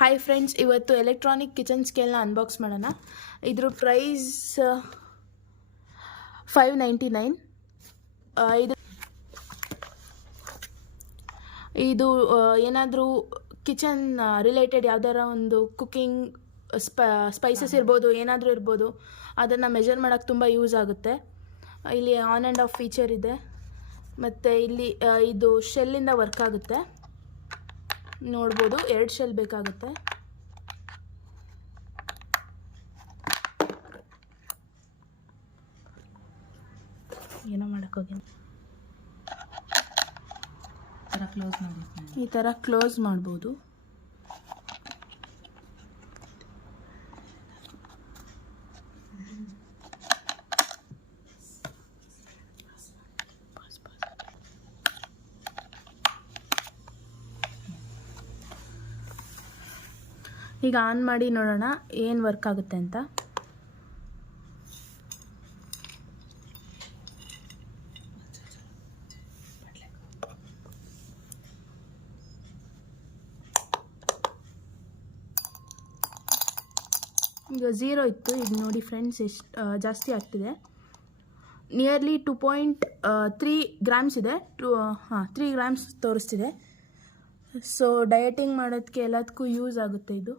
Hi friends, ಇವತ್ತು electronic kitchen ಸ್ಕೇಲ್ನ unbox ಮಾಡೋಣ. ಇದ್ರ ಪ್ರೈಸ್ $599. ಇದು ಏನಾದರೂ ಕಿಚನ್ ರಿಲೇಟೆಡ್ ಯಾವ್ದಾರ ಒಂದು ಕುಕ್ಕಿಂಗ್ ಸ್ಪೈಸಸ್ ಇರ್ಬೋದು, ಏನಾದರೂ ಇರ್ಬೋದು, ಅದನ್ನು ಮೆಜರ್ ಮಾಡೋಕ್ಕೆ ತುಂಬ ಯೂಸ್ ಆಗುತ್ತೆ. ಇಲ್ಲಿ ಆನ್ ಆ್ಯಂಡ್ ಆಫ್ ಫೀಚರ್ ಇದೆ. ಮತ್ತು ಇಲ್ಲಿ ಇದು ಶೆಲ್ಲಿಂದ ವರ್ಕ್ ಆಗುತ್ತೆ. ನೋಡ್ಬೋದು, 2 ಶೆಲ್ ಬೇಕಾಗುತ್ತೆ. ಏನೋ ಮಾಡೋಕ್ಕೋಗಿ ಈ ಥರ ಕ್ಲೋಸ್ ಮಾಡ್ಬೋದು. ಈಗ ಆನ್ ಮಾಡಿ ನೋಡೋಣ ಏನು ವರ್ಕ್ ಆಗುತ್ತೆ ಅಂತ. ಈಗ 0 ಇತ್ತು, ಈಗ ನೋಡಿ ಫ್ರೆಂಡ್ಸ್ ಎಷ್ಟು ಜಾಸ್ತಿ ಆಗ್ತಿದೆ. ನಿಯರ್ಲಿ 2.3 ಗ್ರಾಮ್ಸ್ ಇದೆ. 3 ಗ್ರಾಮ್ಸ್ ತೋರಿಸ್ತಿದೆ. ಸೊ ಡಯಟಿಂಗ್ ಮಾಡೋದಕ್ಕೆ ಎಲ್ಲದಕ್ಕೂ ಯೂಸ್ ಆಗುತ್ತೆ ಇದು.